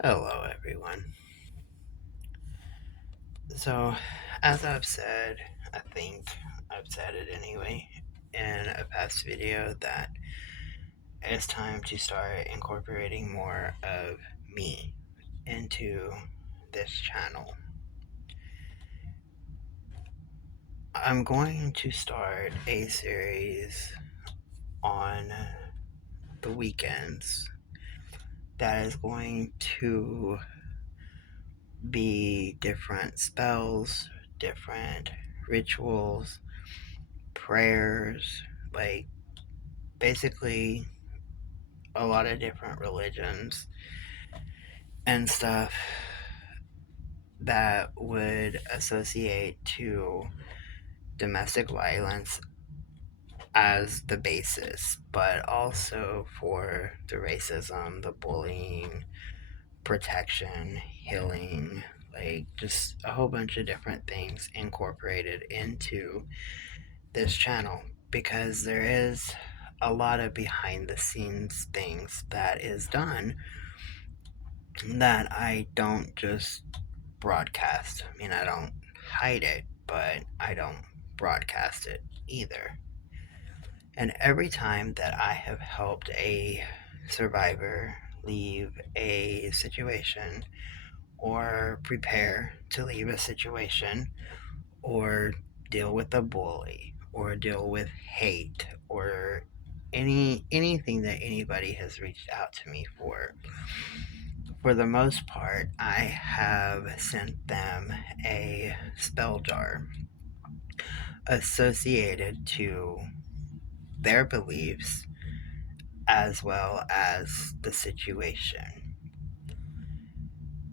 Hello, everyone. So, as I've said, I think I've said it anyway in a past video that it's time to start incorporating more of me into this channel. I'm going to start a series on the weekends that is going to be different spells, different rituals, prayers, like basically a lot of different religions and stuff that would associate to domestic violence as the basis, but also for the racism, the bullying, protection, healing, like just a whole bunch of different things incorporated into this channel because there is a lot of behind the scenes things that is done that I don't just broadcast. I mean, I don't hide it, but I don't broadcast it either. And every time that I have helped a survivor leave a situation or prepare to leave a situation or deal with a bully or deal with hate or anything that anybody has reached out to me for the most part, I have sent them a spell jar associated to their beliefs as well as the situation.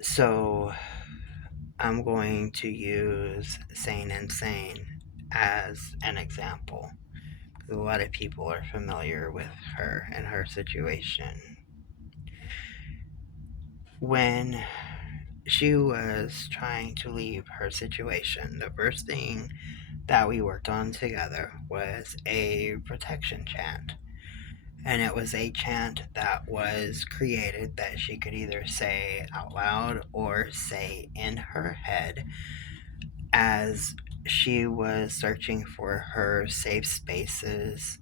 So I'm going to use Sane Insane as an example. A lot of people are familiar with her and her situation. When she was trying to leave her situation, the first thing that we worked on together was a protection chant. And it was a chant that was created that she could either say out loud or say in her head as she was searching for her safe spaces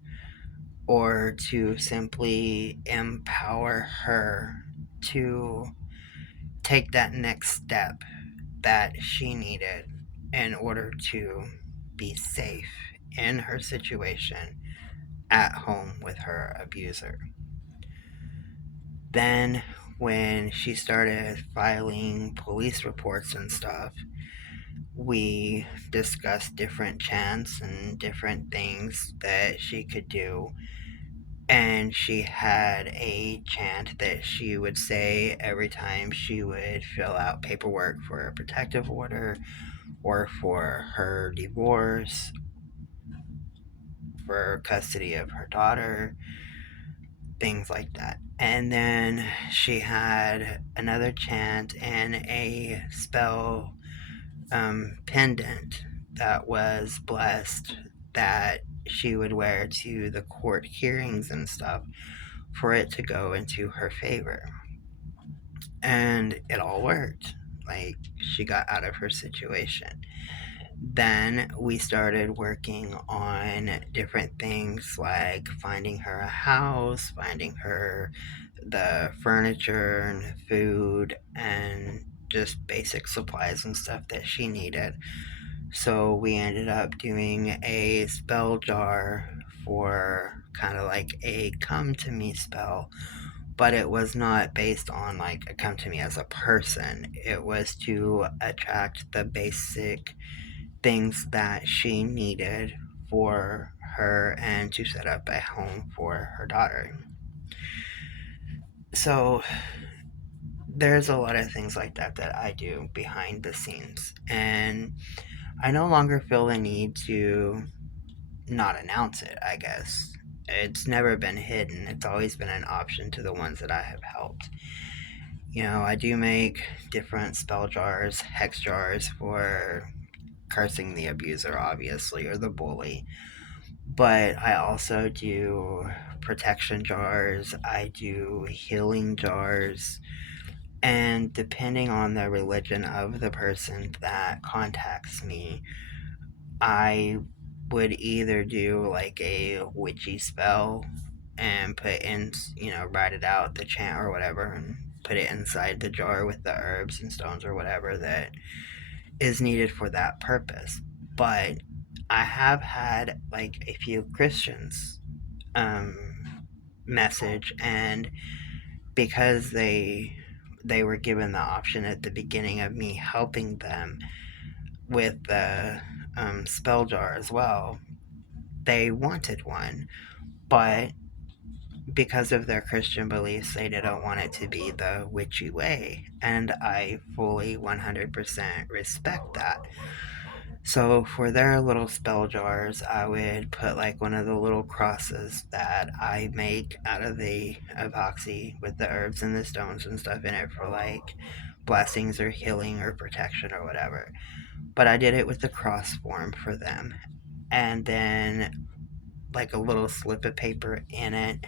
or to simply empower her to take that next step that she needed in order to be safe in her situation at home with her abuser. Then, when she started filing police reports and stuff, we discussed different chants and different things that she could do. And she had a chant that she would say every time she would fill out paperwork for a protective order or for her divorce, for custody of her daughter, things like that. And then she had another chant and a spell pendant that was blessed that she would wear to the court hearings and stuff for it to go into her favor. And it all worked. Like, she got out of her situation. Then we started working on different things like finding her a house, finding her the furniture and food and just basic supplies and stuff that she needed. So we ended up doing a spell jar for kind of like a come to me spell, but it was not based on like a come to me as a person. It was to attract the basic things that she needed for her and to set up a home for her daughter. So there's a lot of things like that that I do behind the scenes, and I no longer feel the need to not announce it, I guess. It's never been hidden. It's always been an option to the ones that I have helped. You know, I do make different spell jars, hex jars for cursing the abuser, obviously, or the bully. But I also do protection jars, I do healing jars, And depending on the religion of the person that contacts me, I would either do like a witchy spell and put in, write it out, the chant or whatever, and put it inside the jar with the herbs and stones or whatever that is needed for that purpose. But I have had like a few Christians um, message, and because they were given the option at the beginning of me helping them with the spell jar as well, they wanted one, but because of their Christian beliefs, they didn't want it to be the witchy way, and I fully 100% respect that. So for their little spell jars, I would put like one of the little crosses that I make out of the epoxy with the herbs and the stones and stuff in it for like blessings or healing or protection or whatever. But I did it with the cross form for them. And then like a little slip of paper in it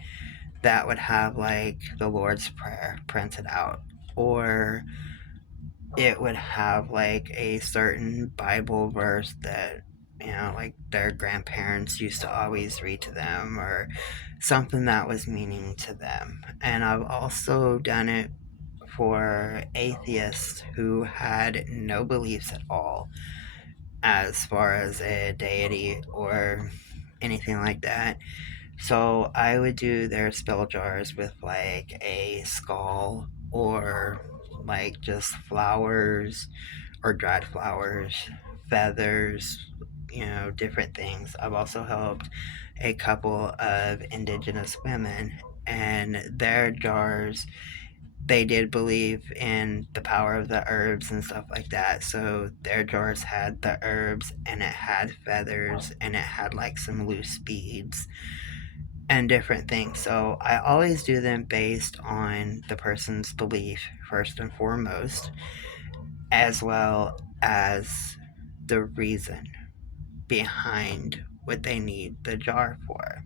that would have like the Lord's Prayer printed out, or it would have like a certain Bible verse that, like their grandparents used to always read to them, or something that was meaning to them. And I've also done it for atheists who had no beliefs at all as far as a deity or anything like that. So I would do their spell jars with like a skull, or like just flowers or dried flowers, feathers, different things. I've also helped a couple of indigenous women, and their jars, they did believe in the power of the herbs and stuff like that. So their jars had the herbs, and it had feathers, and it had like some loose beads and different things. So I always do them based on the person's belief, first and foremost, as well as the reason behind what they need the jar for.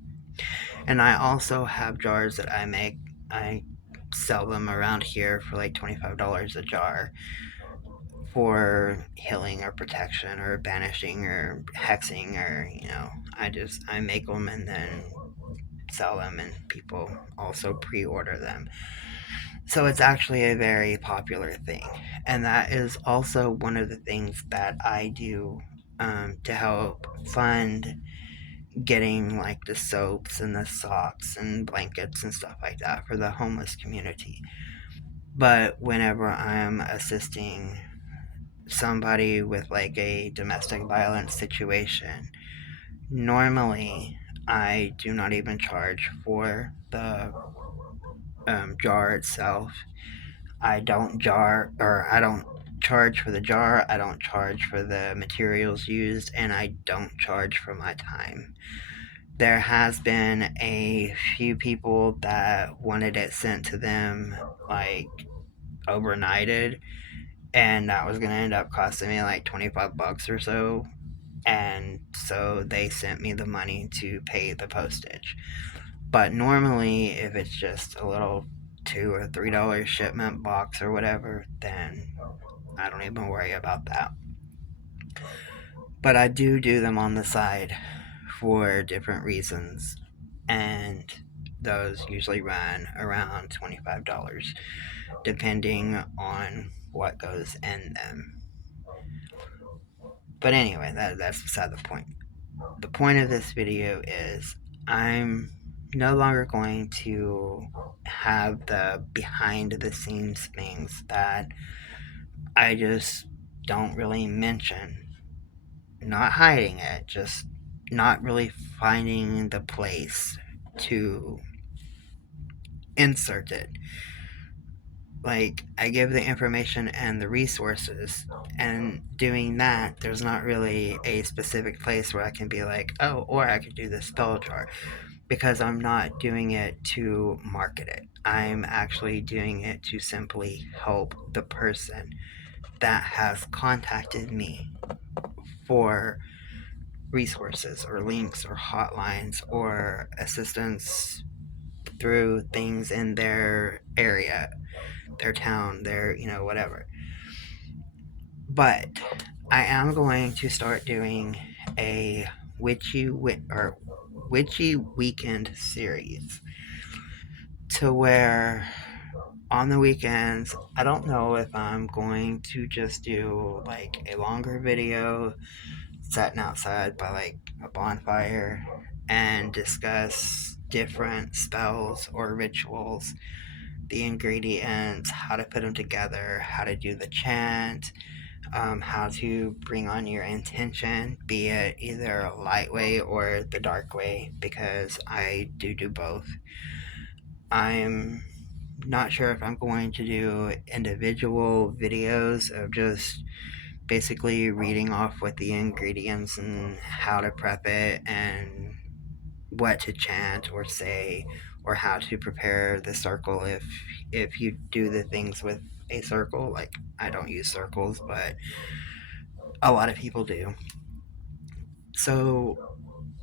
And I also have jars that I make. I sell them around here for like $25 a jar for healing or protection or banishing or hexing, or I make them and then sell them, and people also pre-order them. So it's actually a very popular thing, and that is also one of the things that I do to help fund getting like the soaps and the socks and blankets and stuff like that for the homeless community. But whenever I'm assisting somebody with like a domestic violence situation, normally I do not even charge for the jar itself. I don't charge for the jar, I don't charge for the materials used, and I don't charge for my time. There has been a few people that wanted it sent to them like overnighted, and that was going to end up costing me like 25 bucks or so. And so they sent me the money to pay the postage. But normally, if it's just a little $2 or $3 shipment box or whatever, then I don't even worry about that. But I do them on the side for different reasons, and those usually run around $25, depending on what goes in them. But anyway, that's beside the point. The point of this video is I'm no longer going to have the behind the scenes things that I just don't really mention. Not hiding it, just not really finding the place to insert it. Like, I give the information and the resources, and doing that, there's not really a specific place where I can be like, oh, or I could do this spell jar, because I'm not doing it to market it. I'm actually doing it to simply help the person that has contacted me for resources or links or hotlines or assistance through things in their area, their town, their, whatever. But I am going to start doing a Witchy Weekend Series, to where on the weekends, I don't know if I'm going to just do like a longer video sitting outside by like a bonfire and discuss different spells or rituals, the ingredients, how to put them together, how to do the chant, how to bring on your intention, be it either a light way or the dark way, because I do both. I'm not sure if I'm going to do individual videos of just basically reading off what the ingredients and how to prep it and what to chant or say, or how to prepare the circle if you do the things with a circle. Like, I don't use circles, but a lot of people do. So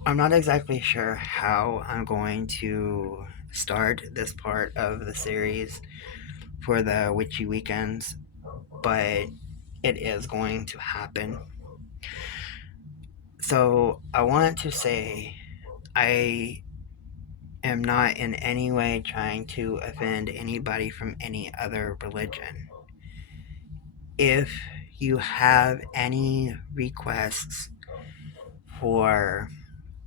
I'm not exactly sure how I'm going to start this part of the series for the Witchy Weekends, but it is going to happen. So I want to say I am not in any way trying to offend anybody from any other religion. If you have any requests for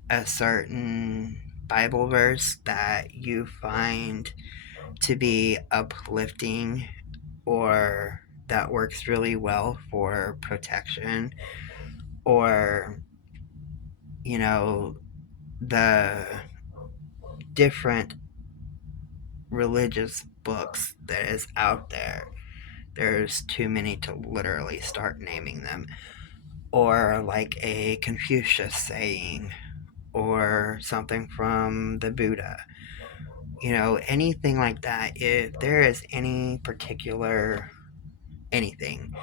a certain Bible verse that you find to be uplifting, or that works really well for protection, or, the different religious books that is out there. There's too many to literally start naming them. Or like a Confucius saying, or something from the Buddha. Anything like that. If there is any particular anything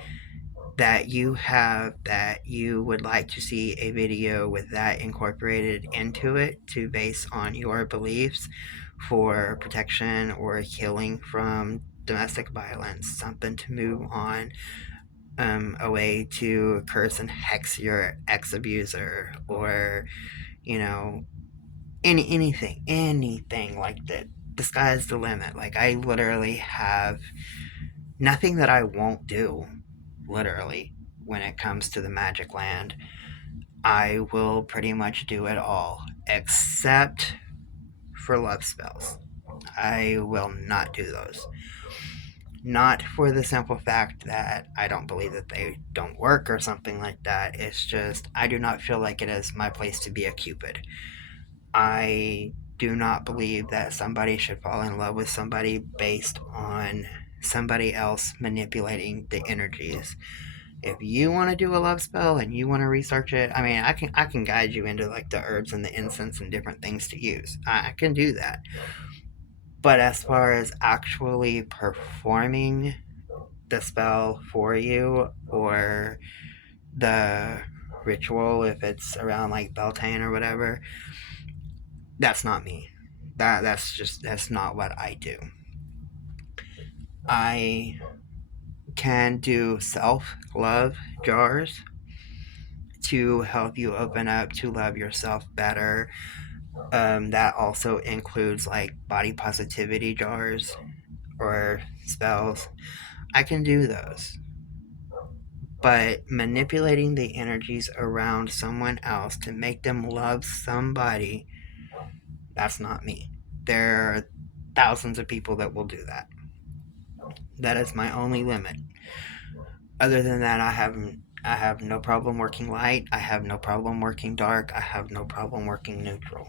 that you have that you would like to see a video with that incorporated into it, to base on your beliefs for protection or healing from domestic violence, something to move on, a way to curse and hex your ex-abuser, or you know anything like that. The sky's the limit. Like, I literally have nothing that I won't do, literally, when it comes to the magic land. I will pretty much do it all, except for love spells. I will not do those. Not for the simple fact that I don't believe that they don't work or something like that. It's just, I do not feel like it is my place to be a cupid. I do not believe that somebody should fall in love with somebody based on somebody else manipulating the energies. If you want to do a love spell and you want to research it, I mean, I can guide you into like the herbs and the incense and different things to use. I can do that. But as far as actually performing the spell for you, or the ritual, if it's around like Beltane or whatever, that's not me. That's not what I do. I can do self love jars to help you open up to love yourself better. That also includes like body positivity jars or spells. I can do those. But manipulating the energies around someone else to make them love somebody, that's not me. There are thousands of people that will do that. That is my only limit. Other than that, I have no problem working light. I have no problem working dark. I have no problem working neutral.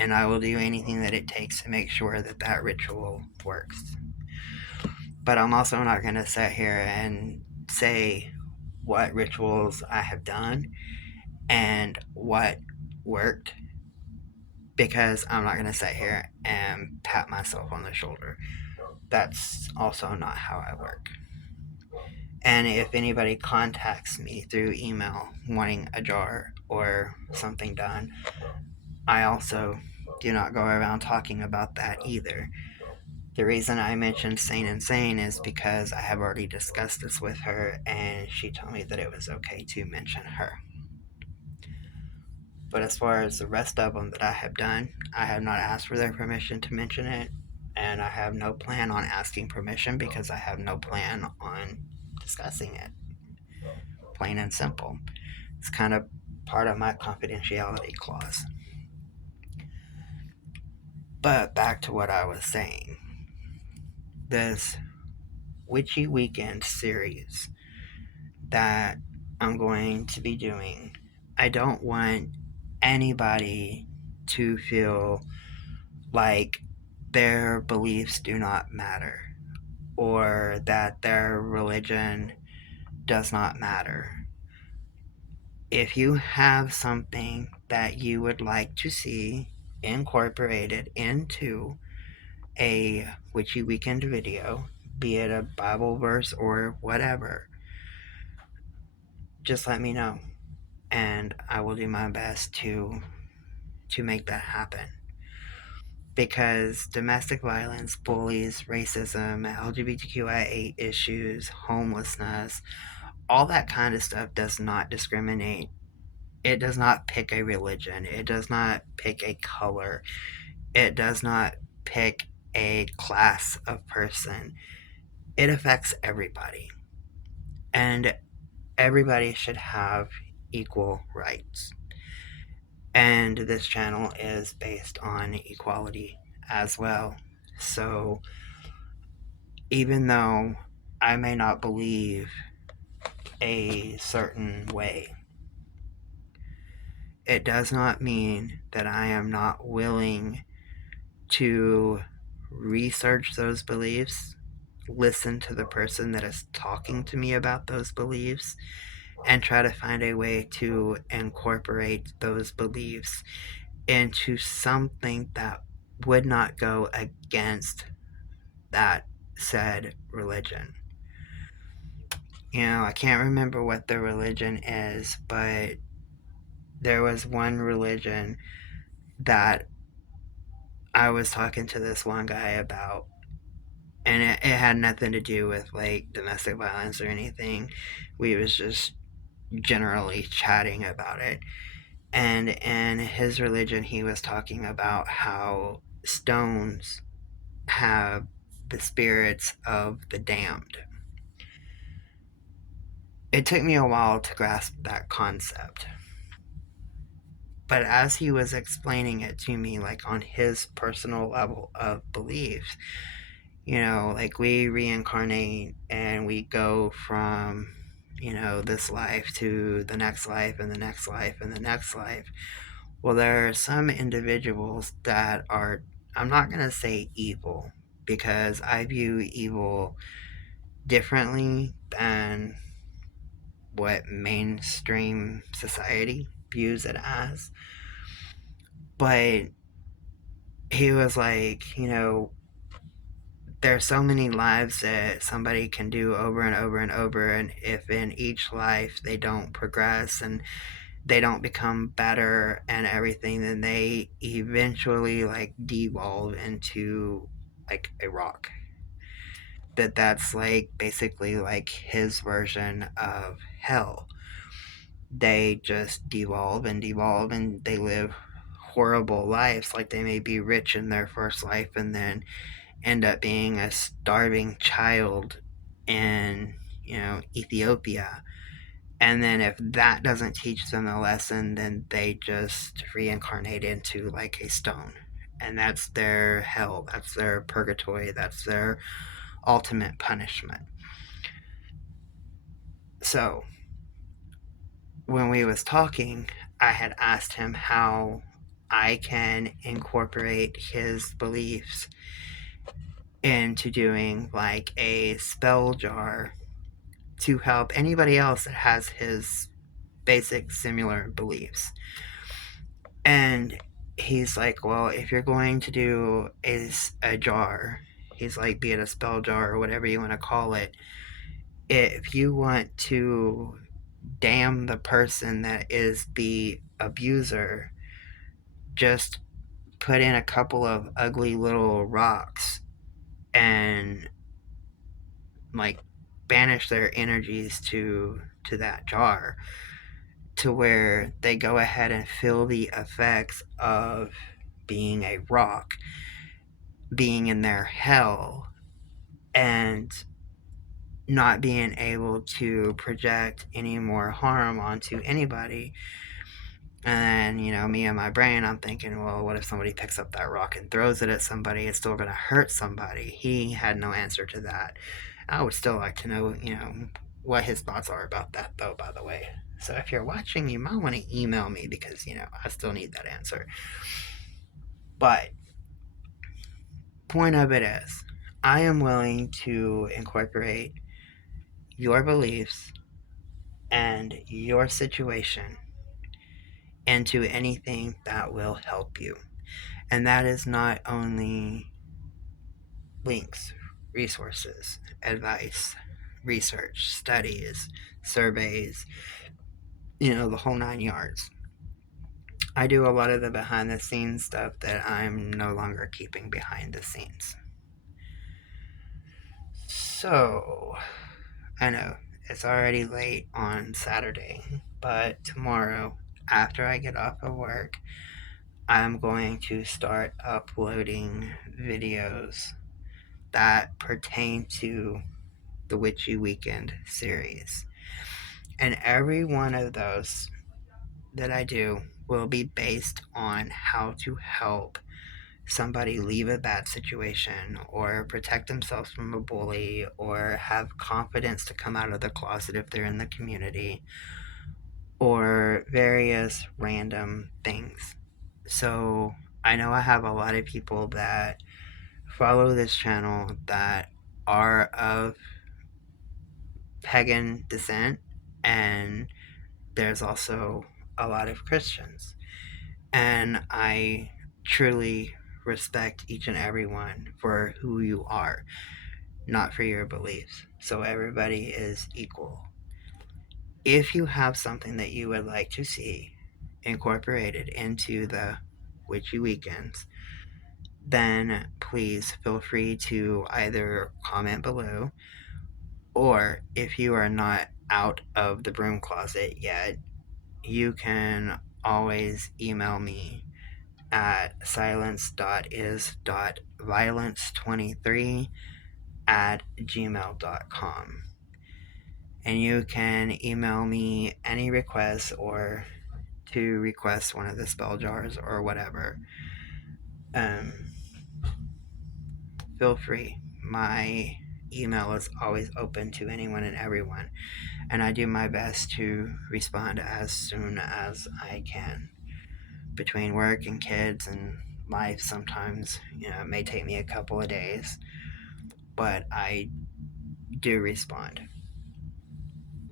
And I will do anything that it takes to make sure that that ritual works. But I'm also not going to sit here and say what rituals I have done and what worked, because I'm not going to sit here and pat myself on the shoulder. That's also not how I work. And if anybody contacts me through email wanting a jar or something done, I also do not go around talking about that either. The reason I mentioned sane and sane is because I have already discussed this with her, and she told me that it was okay to mention her. But as far as the rest of them that I have done, I have not asked for their permission to mention it, and I have no plan on asking permission because I have no plan on discussing it. Plain and simple. It's kind of part of my confidentiality clause. But back to what I was saying. This Witchy Weekend Series that I'm going to be doing, I don't want anybody to feel like their beliefs do not matter or that their religion does not matter. If you have something that you would like to see incorporated into a Witchy Weekend video, be it a Bible verse or whatever, just let me know, and I will do my best to make that happen. Because domestic violence, bullies, racism, LGBTQIA issues, homelessness, all that kind of stuff does not discriminate. It does not pick a religion. It does not pick a color. It does not pick a class of person. It affects everybody. And everybody should have equal rights. And this channel is based on equality as well. So even though I may not believe a certain way, it does not mean that I am not willing to research those beliefs, listen to the person that is talking to me about those beliefs, and try to find a way to incorporate those beliefs into something that would not go against that said religion. I can't remember what the religion is, but there was one religion that I was talking to this one guy about, and it had nothing to do with like domestic violence or anything. We was just generally chatting about it. And in his religion, he was talking about how stones have the spirits of the damned. It took me a while to grasp that concept. But as he was explaining it to me, like on his personal level of belief, like we reincarnate and we go from, this life to the next life and the next life and the next life. Well, there are some individuals that are, I'm not going to say evil, because I view evil differently than what mainstream society views it as. But he was like, there's so many lives that somebody can do over and over and over, and if in each life they don't progress and they don't become better and everything, then they eventually like devolve into like a rock. That's like basically like his version of hell. They just devolve and devolve and they live horrible lives. Like they may be rich in their first life and then end up being a starving child in, Ethiopia. And then if that doesn't teach them a lesson, then they just reincarnate into like a stone. And that's their hell, that's their purgatory, that's their ultimate punishment. So when we was talking, I had asked him how I can incorporate his beliefs into doing like a spell jar to help anybody else that has his basic similar beliefs. And he's like, well, if you're going to do a jar, he's like, be it a spell jar or whatever you want to call it, if you want to damn the person that is the abuser, just put in a couple of ugly little rocks and like banish their energies to that jar, to where they go ahead and feel the effects of being a rock, being in their hell, and not being able to project any more harm onto anybody. And then, me and my brain, I'm thinking, well, what if somebody picks up that rock and throws it at somebody? It's still going to hurt somebody. He had no answer to that. I would still like to know, what his thoughts are about that, though, by the way. So if you're watching, you might want to email me because, I still need that answer. But, point of it is, I am willing to incorporate your beliefs and your situation into anything that will help you. And that is not only links, resources, advice, research, studies, surveys, the whole 9 yards. I do a lot of the behind the scenes stuff that I'm no longer keeping behind the scenes. So, I know it's already late on Saturday, but tomorrow, after I get off of work, I'm going to start uploading videos that pertain to the Witchy Weekend Series. And every one of those that I do will be based on how to help somebody leave a bad situation or protect themselves from a bully or have confidence to come out of the closet if they're in the community or various random things. So I know I have a lot of people that follow this channel that are of pagan descent, and there's also a lot of Christians. And I truly respect each and every one for who you are, not for your beliefs. So everybody is equal. If you have something that you would like to see incorporated into the Witchy Weekends, then please feel free to either comment below, or if you are not out of the broom closet yet, you can always email me at silence.is.violence23@gmail.com. And you can email me any requests or to request one of the spell jars or whatever. Feel free. My email is always open to anyone and everyone, and I do my best to respond as soon as I can. Between work and kids and life, sometimes, it may take me a couple of days, but I do respond.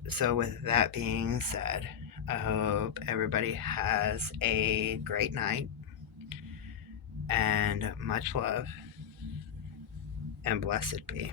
So, with that being said, I hope everybody has a great night, and much love, and blessed be.